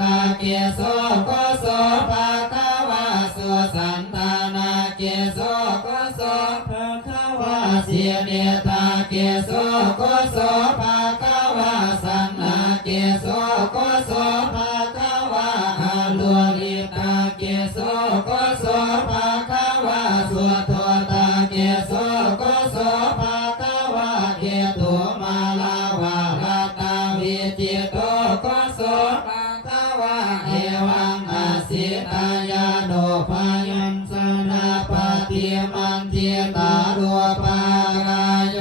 นาเกโสโกโสภะคะวะสุสันตานาเกโสโกโสภะคะวะเสียเดตาเกโสโกโสภะคะวะสันนาเกโสโกโสภะคะวะอาลัวลิตาเกโสโกโสภะคะวะสุโตตาเกโสโกโสภะคะวะเกตุมาลาวะลาตาวิจิโตโกโสภะคะวะเอวังอาสิตายาโนภายัญสนาปฏิมันเทตารุปารายโย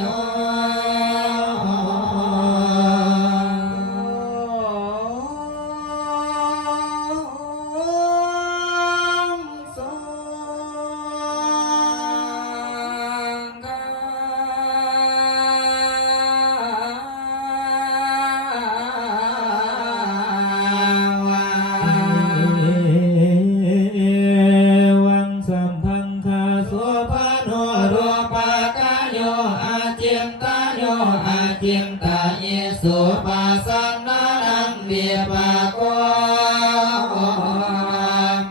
วังสัมพังคาโสภะโนรูปากาโยอาจินตาโยอาจินตาเยสุปัสสนานังวิปากโก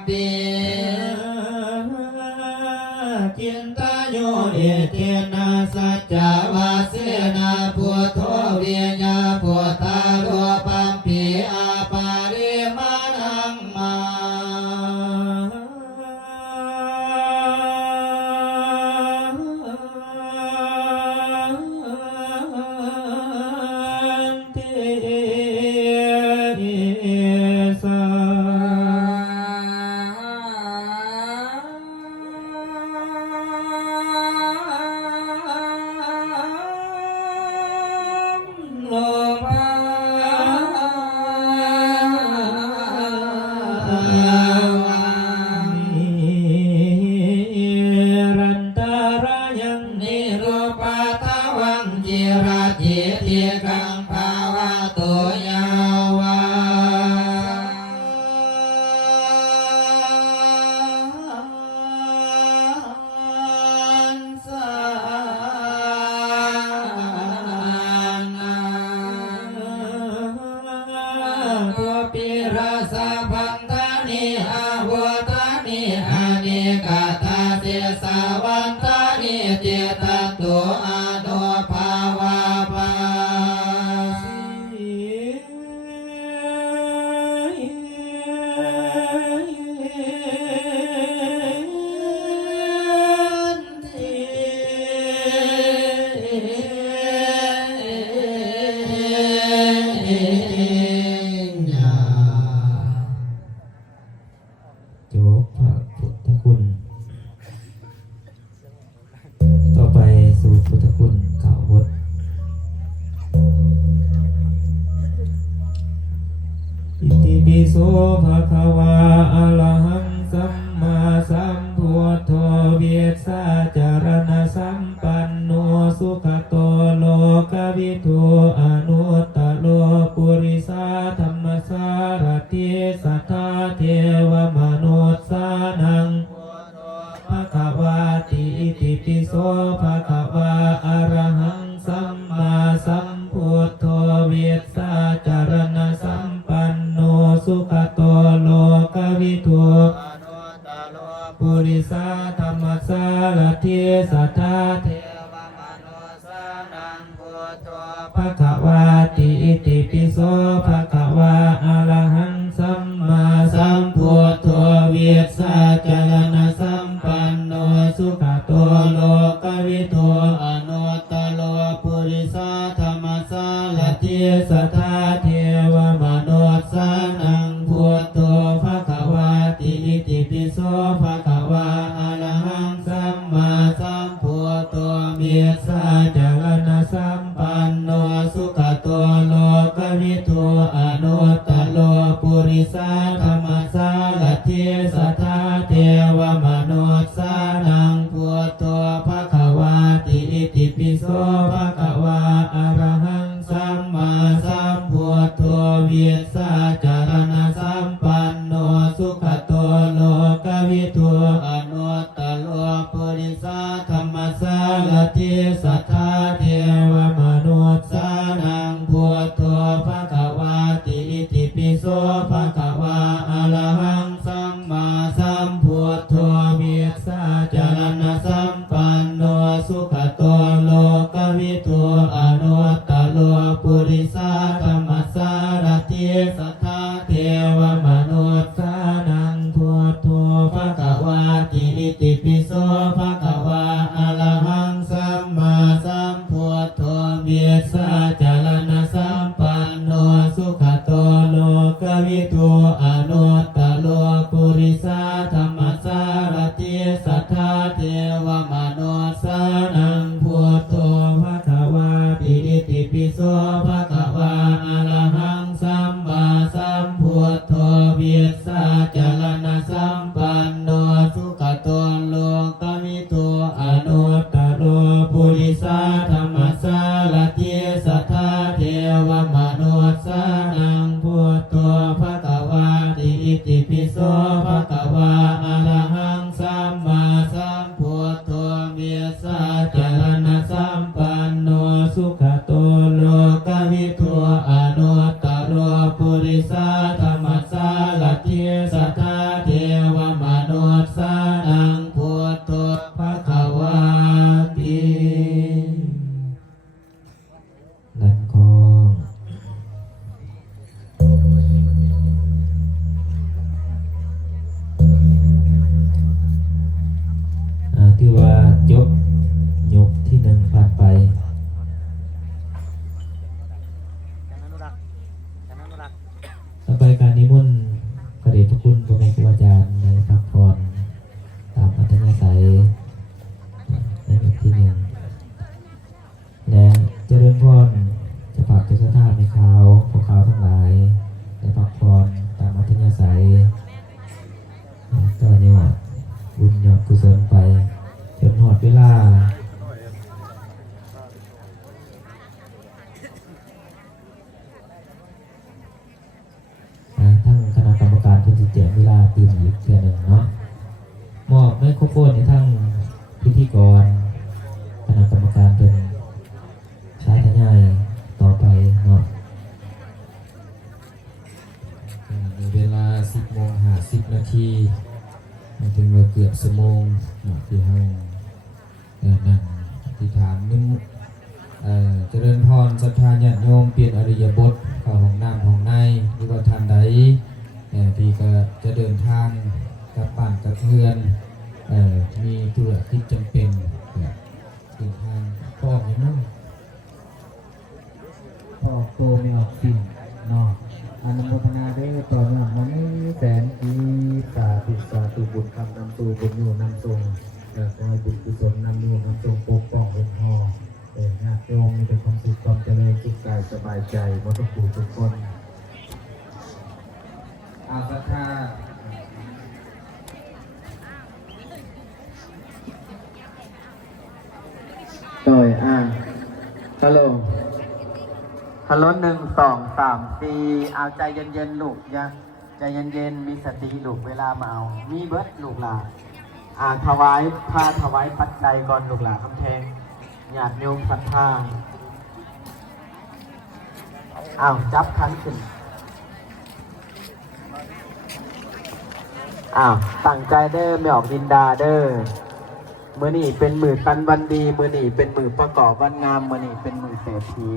ปิจินตาโยเอเทนะสัจจวาเสนะพุทโธเวียญาพุทธาโลปัมปิอาปาริมานังมาโลภะรันตารายังนิโรปาทวังจิราจิติกังภาวะโตยาวาตัวปิราสะพันธานิอาวุธานิอานิกาตาเสสาวันตานิเจตตุอาโนภาวะปาจบพระพุทธคุณต่อไปสูตรพุทธคุณกล่าวบทอิติปิโสภะคะวะอะระหังสัมมาสัมพุทโธเวสสาจารณสัมปันโนสุขโตโลกวิทูอนุตตโลปุริสาธรรมสารติสัทธาเทวมนุษสานังภะคะวะติอิติปิโสภะคะวะอะระหังสัมมาสัมพุทโธเวสสาจารณสัมปันโนสุขโตโลกวิทูปุริสาธรรมสารทิสัทธาเทวมนุสสานังพุทโธภะคะวะติอิติปิโสภะคะวะอะระหังสัมมาสัมพุทโธเวสสาจารณสัมปันโนสุขโตโลกวิทูอนุตตโลปุริสาธรรมสารทิสัทธาเทวมนุสสานังพุทโธภะคะวะติอิติปิโสภะคะวะอะระหังสัมมาสัมพุทโธเวสสาจารณสัมปันโนสุขโตโลกวิทูอนุตตโลปุริสาธรรมสารทิสัทธาเทวมนุสสานังพุทโธภะคะวะติอิติปิโสภะคะวะอะระหังสัมมาสัมพุทโธเวสสาจารณสัมปันโนสุขโตโลกวิทูอนุตตโลปุริสาธรรมสารทิสัทธาเทวมนุสสานังพุทโธภะคะวะติอิติปิโสภะ คะวาอะระหังสัมมาสัมพุทโธเวียสาจารณสัมปันโนสุขโตโลกวิทูอนุตตโลปุริสาธรรมสารติสัทธาเทวมนุษย์สานังพุทโธภควาติอิติปิโสภควาอะระหังสัมมาสัมพุทโธเวียสาจารณสัมปันโนสุขโตโลกวิทูอนุตตโลปุริสาธรรมสารติสัทธาเทวมนุษย์สานังพุทโธภควาติอิติปิโสภควาอะระหังสัมมาสัมพุทโธเวียสาจารณสัมปันโนสุขโตโลกวิทูอนุตตโลปุริสาธรรมสารติสัทธาเทวมนุษย์สานังพุทโธภควาติอิติปิโสภควาอะระหังสัมมาสัมพุทโธเวียสาจารณสัมปันโนสุขโตโลกวิทูอนุตตโลปุริสาธรรมสารติสัทธาเทวมนุษย์สานังพุทโธภควาตินั่นก็ที่ว่ายกที่หนึ่งผ่านไปต่อไปการนิมนต์พระเดชพระคุณพระแม่ครูอาจารย์ในพักผ่อนตามอัธยาศัยในยกที่หนึ่งและเจริญพรจะฝากเจ้าท่าในขาวพวกเขาทั้งหลายในพักผ่อนตามอัธยาศัยต่อยอดบุญยอดกุศลไปจนหอดเวลาทั้งคณะกรรมการเพื่อที่จะเวลาตื่นอีกเทื่อหนึ่งเนาะมอบไมโครโฟนในทั้งพิธีกรคณะกรรมการเป็นใช้ทนายต่อไปเนาะในเวลา 10:50 น.ถึงว่าเกือบชั่วโมงที่ห้องนั่งที่ฐานนึงเจริญพรศรัทธาญาติโยมเปลี่ยนอริยบทเข้าห้องน้ำห้องในหรือว่าท่านใดที่ก็จะเดินทางกลับบ้านกลับเรือนมีธุระที่จำเป็นเดินทางพ่ออย่างนั้นพ่อโตไม่ออกสิ่งเนาะอนุโมทนาได้ต่อเนื่องวันนี้แสนดีสาธุบุญคำนำสู่บุญอยู่นำทรงขอให้บุญกุศลนำอยู่นำทรงปกป้องเป็นพอญาติโยมมีแต่ความสุขความเจริญสุขกายสบายใจหมดทุกคนอาสาธาโดยฮัลโหล1 2 3 4เอาใจเย็นๆลูกอย่าใจเย็นๆมีสติลูกเวลามาเอามีเบิดลูกหลานถวายปัจจัยก่อนลูกหลานคำแทงญาติโยมศรัทธาจับขันขึ้นตั้งใจเด้อไม่ออกดินดาเด้อมื้อนี้เป็นมื้อตันวันดีมื้อนี้เป็นมื้อประกอบวันงามมื้อนี้เป็นมื้อเศรษฐี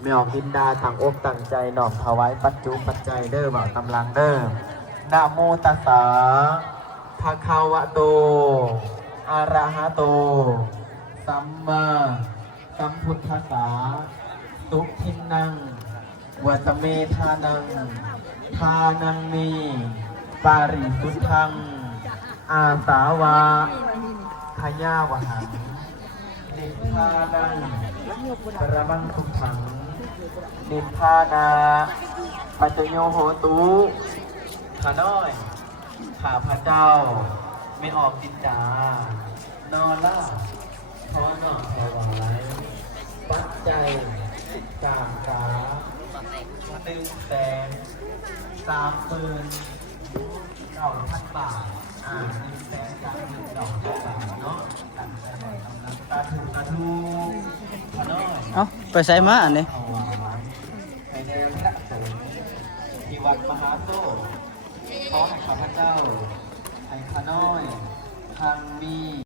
ไม่ออกดินดาตั้งอกตั้งใจน้อมถวายปัจจุปัจจัยเด้อบ่าวกำลังเด้อนะโมตัสสะภะคะวะโตอะระหะโตสัมมาสัมพุทธัสสะสุทินนังวัตเมธานังทานังมีปาริสุทธังอาสาวะขยาวหังนิพพานังปรมังสุขังนิพพานาปัจจโยโหตุข้าน้อยข้าพระเจ้าไม่ออกกินดานอนล่าขอน้อมถวายปัจจัยสามสา130,000 บาท130,000 บาทเนาะตั้งใจหน่อยตาถูข้าน้อยไปใส่มาอันนี้ไปแนวพระสงฆ์ที่วัดมหาสุ ขอให้ข้าพเจ้าให้ข้าน้อยทางมี